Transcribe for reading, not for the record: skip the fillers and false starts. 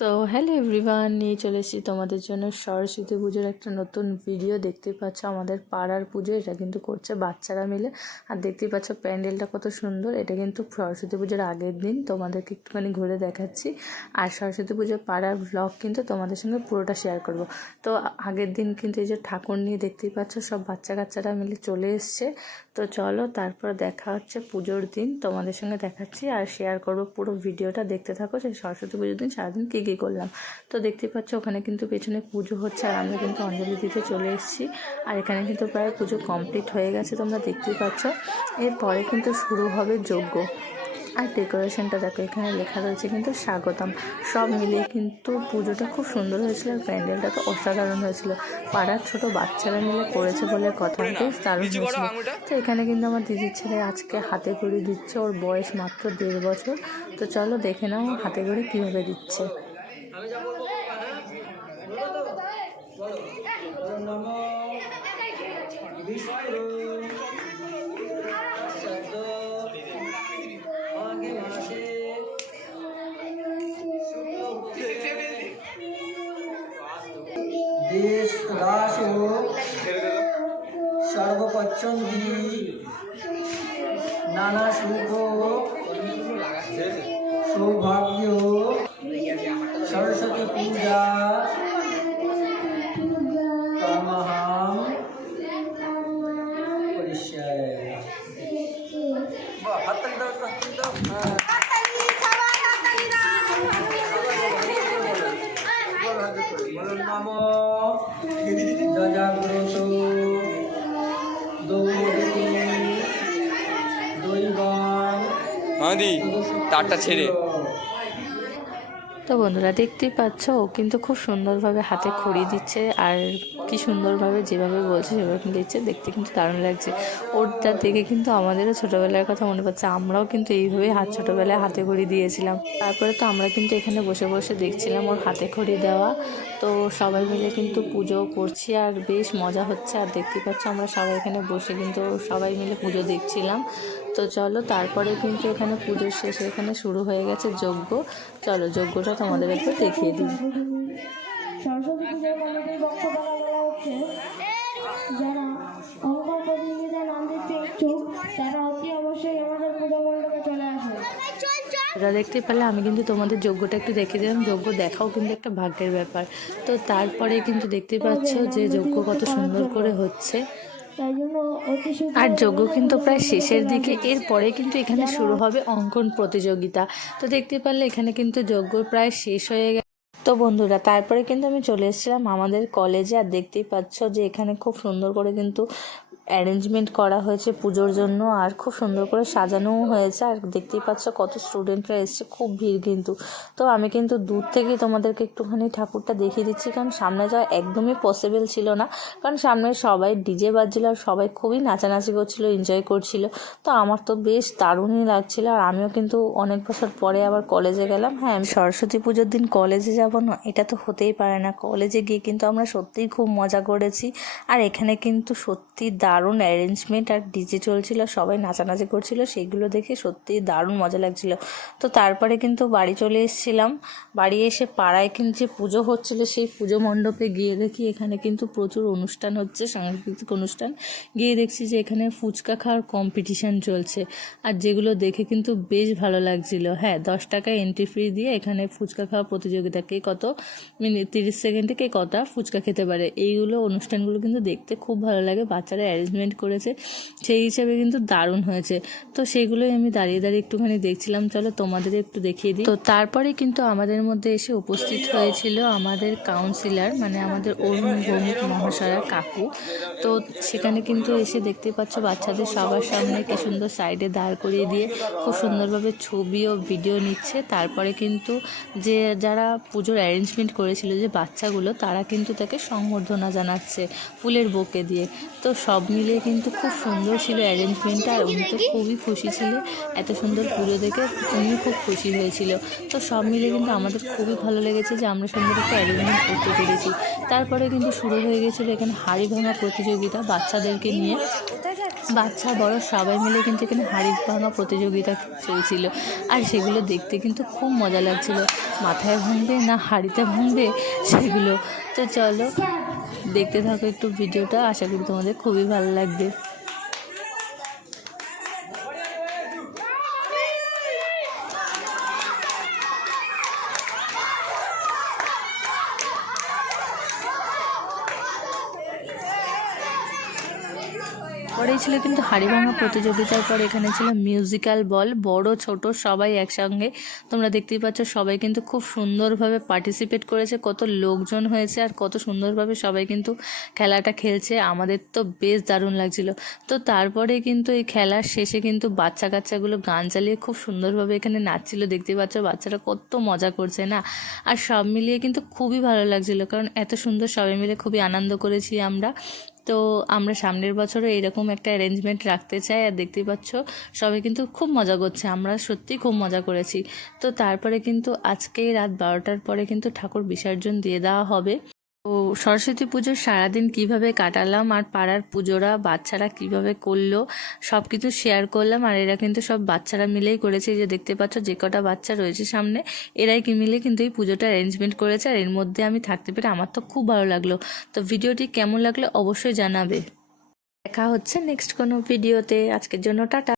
তো hello everyone, নিয়ে চলে এসেছি তোমাদের জন্য সরস্বতী পুজোর একটা নতুন ভিডিও। দেখতে পাচ্ছ আমাদের পাড়ার পুজো, এটা কিন্তু করছে বাচ্চারা মিলে। আর দেখতেই পাচ্ছ প্যান্ডেলটা কত সুন্দর। এটা কিন্তু সরস্বতী পুজোর আগের দিন, তোমাদেরকে একটুখানি ঘুরে দেখাচ্ছি। আর সরস্বতী পুজোর পাড়ার ব্লগ কিন্তু তোমাদের সঙ্গে পুরোটা শেয়ার করব। তো আগের দিন কিন্তু এই যে ঠাকুর নিয়ে দেখতেই পাচ্ছ সব বাচ্চা কাচ্চারা মিলে চলে এসছে। তো চলো তারপর দেখা হচ্ছে পুজোর দিন, তোমাদের সঙ্গে দেখাচ্ছি আর শেয়ার করব। পুরো ভিডিওটা দেখতে থাকো যে সরস্বতী পুজোর দিন সারাদিন কী কী করলাম। তো দেখতে পাচ্ছ ওখানে কিন্তু পেছনে পুজো হচ্ছে আর আমরা কিন্তু অঞ্জলি দিতে চলে এসেছি। আর এখানে কিন্তু প্রায় পুজো কমপ্লিট হয়ে গেছে, তোমরা দেখতেই পাচ্ছ। এরপরে কিন্তু শুরু হবে যজ্ঞ। আর ডেকোরেশনটা দেখো, এখানে লেখা রয়েছে কিন্তু স্বাগতম। সব মিলিয়ে কিন্তু পুজোটা খুব সুন্দর হয়েছিল আর প্যান্ডেলটা তো অসাধারণ হয়েছিল। পাড়ার ছোট বাচ্চারা মিলে করেছে বলে কথা, বেশ দারুণ হয়েছিল। তো এখানে কিন্তু আমার দিদির ছেলে আজকে হাতে খড়ি দিচ্ছে, ওর বয়স মাত্র 1.5 বছর। তো চলো দেখে নাও হাতে খড়ি কীভাবে দিচ্ছে। देश दास हो सर्वपच्छन्ति नाना सुख सौभाग्य सरस्वती पूजा तमहम परिष्यामि। नमो जजाग्रत दौड़ती দৈবান হাঁদি তারটা ছেড়ে। তো বন্ধুরা দেখতেই পাচ্ছ, ও কিন্তু খুব সুন্দরভাবে হাতে খড়ি দিচ্ছে আর কি সুন্দরভাবে যেভাবে বলছে সেভাবে কিন্তু দিচ্ছে, দেখতে কিন্তু দারুণ লাগছে। ওরটা দেখে কিন্তু আমাদেরও ছোটোবেলার কথা মনে পড়ছে, আমরাও কিন্তু এইভাবেই ছোটোবেলায় হাতে খড়ি দিয়েছিলাম। তারপরে তো আমরা কিন্তু এখানে বসে বসে দেখছিলাম ওর হাতে খড়ি দেওয়া। তো সবাই মিলে কিন্তু পুজো করছি আর বেশ মজা হচ্ছে। আর দেখতেই পাচ্ছ আমরা সবাই এখানে বসে কিন্তু সবাই মিলে পুজো দেখছিলাম। তো চলো তারপরে কিন্তু এখানে পুজোর শেষে এখানে শুরু হয়ে গেছে যজ্ঞ। চলো যজ্ঞটা তোমাদের একটু দেখিয়ে দিই। সরস্বতী পূজার কমিটির পক্ষ থেকে বলা হচ্ছে, যারা অঙ্কন প্রতিযোগিতায় নাম দিতে ইচ্ছুক তারা অতি অবশ্যই আমাদের পূজা মণ্ডপে চলে আসে। এটা দেখতে পেলে আমি কিন্তু তোমাদের যজ্ঞটা একটু দেখে দিলাম। যজ্ঞ দেখাও কিন্তু একটা ভাগ্যের ব্যাপার। তো তারপরে কিন্তু দেখতে পাচ্ছ যে যজ্ঞ কত সুন্দর করে হচ্ছে। আর যজ্ঞ কিন্তু প্রায় শেষের দিকে, এরপরে কিন্তু এখানে শুরু হবে অঙ্কন প্রতিযোগিতা। তো দেখতে পারলে এখানে কিন্তু যজ্ঞ প্রায় শেষ হয়ে গেছে। তো বন্ধুরা তারপরে কিন্তু আমি চলে এসেছিলাম আমাদের কলেজে। আর দেখতেই পাচ্ছ যে এখানে খুব সুন্দর করে কিন্তু অ্যারেঞ্জমেন্ট করা হয়েছে পুজোর জন্য আর খুব সুন্দর করে সাজানোও হয়েছে। আর দেখতেই পাচ্ছ কত স্টুডেন্টরা এসছে, খুব ভিড় কিন্তু। তো আমি কিন্তু দূর থেকেই তোমাদেরকে একটুখানি ঠাকুরটা দেখিয়ে দিচ্ছি, কারণ সামনে যাওয়া একদমই পসিবল ছিল না। কারণ সামনে সবাই ডিজে বাজছিল আর সবাই খুবই নাচানাচি করছিল, এনজয় করছিল। তো আমার তো বেশ দারুণই লাগছিল। আর আমিও কিন্তু অনেক বছর পরে আবার কলেজে গেলাম। হ্যাঁ, আমি সরস্বতী পুজোর দিন কলেজে যাব না এটা তো হতেই পারে না। কলেজে গিয়ে কিন্তু আমরা সত্যিই খুব মজা করেছি। আর এখানে কিন্তু সত্যি দারুণ অ্যারেঞ্জমেন্ট আর ডিজে চলছিল, সবাই নাচানাচি করছিল, সেইগুলো দেখে সত্যিই দারুণ মজা লাগছিল। তো তারপরে কিন্তু বাড়ি চলে এসেছিলাম। বাড়ি এসে পাড়ায় কিন্তু যে পুজো হচ্ছিলো সেই পুজো মণ্ডপে গিয়ে দেখি এখানে কিন্তু প্রচুর অনুষ্ঠান হচ্ছে, সাংস্কৃতিক অনুষ্ঠান। গিয়ে দেখছি যে এখানে ফুচকা খাওয়ার কম্পিটিশান চলছে, আর যেগুলো দেখে কিন্তু বেশ ভালো লাগছিল। হ্যাঁ, 10 টাকা এন্ট্রি ফি দিয়ে এখানে ফুচকা খাওয়া প্রতিযোগিতা, কে কত মিনিট 30 সেকেন্ডে কে কটা ফুচকা খেতে পারে, এইগুলো অনুষ্ঠানগুলো কিন্তু দেখতে খুব ভালো লাগে। বাচ্চারা অ্যারেঞ্জমেন্ট করেছে, সেই হিসাবে কিন্তু দারুণ হয়েছে। তো সেইগুলোই আমি দাঁড়িয়ে দাঁড়িয়ে একটুখানি দেখছিলাম। চলো তোমাদের একটু দেখিয়ে দিই। তো তারপরে কিন্তু আমাদের মধ্যে এসে উপস্থিত হয়েছিল আমাদের কাউন্সিলর, মানে আমাদের অরুণ ভৌমিক মহাশয়া কাকু। তো সেখানে কিন্তু এসে দেখতে পাচ্ছ বাচ্চাদের সবার সামনে কি সুন্দর সাইডে দাঁড় করিয়ে দিয়ে খুব সুন্দরভাবে ছবি ও ভিডিও নিচ্ছে। তারপরে কিন্তু যে যারা পুজোর অ্যারেঞ্জমেন্ট করেছিল যে বাচ্চাগুলো, তারা কিন্তু তাকে সংবর্ধনা জানাচ্ছে ফুলের বোকে দিয়ে। তো সব মিলিয়ে কিন্তু খুব সুন্দর ছিল অ্যারেঞ্জমেন্টটা। আর উনি তো খুবই খুশি ছিল, এত সুন্দর পুজো দেখে উনিও খুব খুশি হয়েছিল। তো সব মিলিয়ে কিন্তু আমাদের খুবই ভালো লেগেছে যে আমরা সুন্দর একটা অ্যারেঞ্জমেন্ট করতে পেরেছি। তারপরে কিন্তু শুরু হয়ে গেছিলো এখানে হাঁড়ি ভাঙা প্রতিযোগিতা বাচ্চাদেরকে নিয়ে। বাচ্চা বড় সবাই মিলে কিন্তু এখানে হাঁড়ি ভাঙা প্রতিযোগিতা চলছিল, আর সেগুলো দেখতে কিন্তু খুব মজা লাগছিল। মাথায় ভাঙবে না হাঁড়িতে ভাঙবে সেগুলো। তো চলো দেখতে থাকো একটু ভিডিওটা, আশা করি তোমাদের খুবই ভালো লাগবে। পরেই ছিল কিন্তু হাঁড়ি ভাঙা প্রতিযোগিতার পর এখানে ছিল মিউজিক্যাল বল, বড় ছোট সবাই একসঙ্গে। তোমরা দেখতেই পাচ্ছ সবাই কিন্তু খুব সুন্দরভাবে পার্টিসিপেট করেছে, কত লোকজন হয়েছে আর কত সুন্দরভাবে সবাই কিন্তু খেলাটা খেলছে। আমাদের তো বেশ দারুণ লাগছিল। তো তারপরে কিন্তু এই খেলার শেষে কিন্তু বাচ্চা কাচ্চাগুলো গান চালিয়ে খুব সুন্দরভাবে এখানে নাচছিল। দেখতেই পাচ্ছ বাচ্চারা কত মজা করছে না, আর সব মিলিয়ে কিন্তু খুবই ভালো লাগছিল, কারণ এত সুন্দর সবাই মিলে খুবই আনন্দ করেছি আমরা। তো আমরা সামনের বছরও এরকম একটা অ্যারেঞ্জমেন্ট রাখতে চাই। আর দেখতেই পাচ্ছ সবাই কিন্তু খুব মজা করছে, আমরা সত্যিই খুব মজা করেছি। তো তারপরে কিন্তু আজকে রাত 12টার পরে কিন্তু ঠাকুর বিসর্জন দিয়ে দেওয়া হবে। তো সরস্বতী পুজোর সারাদিন কিভাবে কাটালাম আর পাড়ার পুজোরা বাচ্চারা কিভাবে করলো সব কিছু শেয়ার করলাম। আর এরা কিন্তু সব বাচ্চারা মিলেই করেছে, যে দেখতে পাচ্ছ যে কটা বাচ্চা রয়েছে সামনে, এরাই কি মিলে কিন্তু এই পুজোটা অ্যারেঞ্জমেন্ট করেছে। আর এর মধ্যে আমি থাকতে পেরে আমার তো খুব ভালো লাগলো। তো ভিডিওটি কেমন লাগলো অবশ্যই জানাবে। দেখা হচ্ছে নেক্সট কোনো ভিডিওতে। আজকের জন্য টাটা।